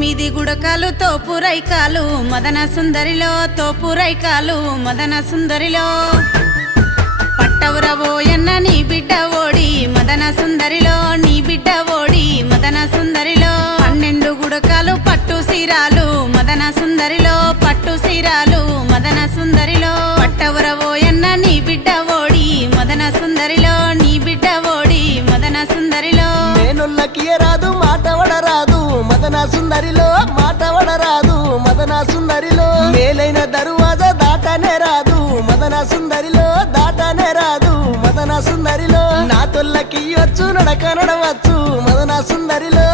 తొమ్మిది గుడకాలు తోపురైకాలు మదన సుందరిలో తోపురైకాలు మదన సుందరిలో పట్టవురవోయన్న నీ బిడ్డ ఓడి మదన సుందరిలో నీ బిడ్డ ఓడి మదన సుందరిలో 12 గుడకాలు పట్టు సీరాలు మదన సుందరిలో పట్టు సీరాలు మదన సుందరిలో పట్టవురవోయన్న నీ బిడ్డ ఓడి మదన సుందరిలో నీ బిడ్డ ఓడి మదన సుందరిలో నేనుల్లకి రాదు మాట వడరాదు మదన సుందరిలో మాట వడరాదు మదన సుందరిలో మేలైన దరువాజా దాటనే రాదు మదన సుందరిలో దాటనే రాదు మదన సుందరిలో నా తొల్లకి వచ్చు నడక నడవచ్చు మదన సుందరిలో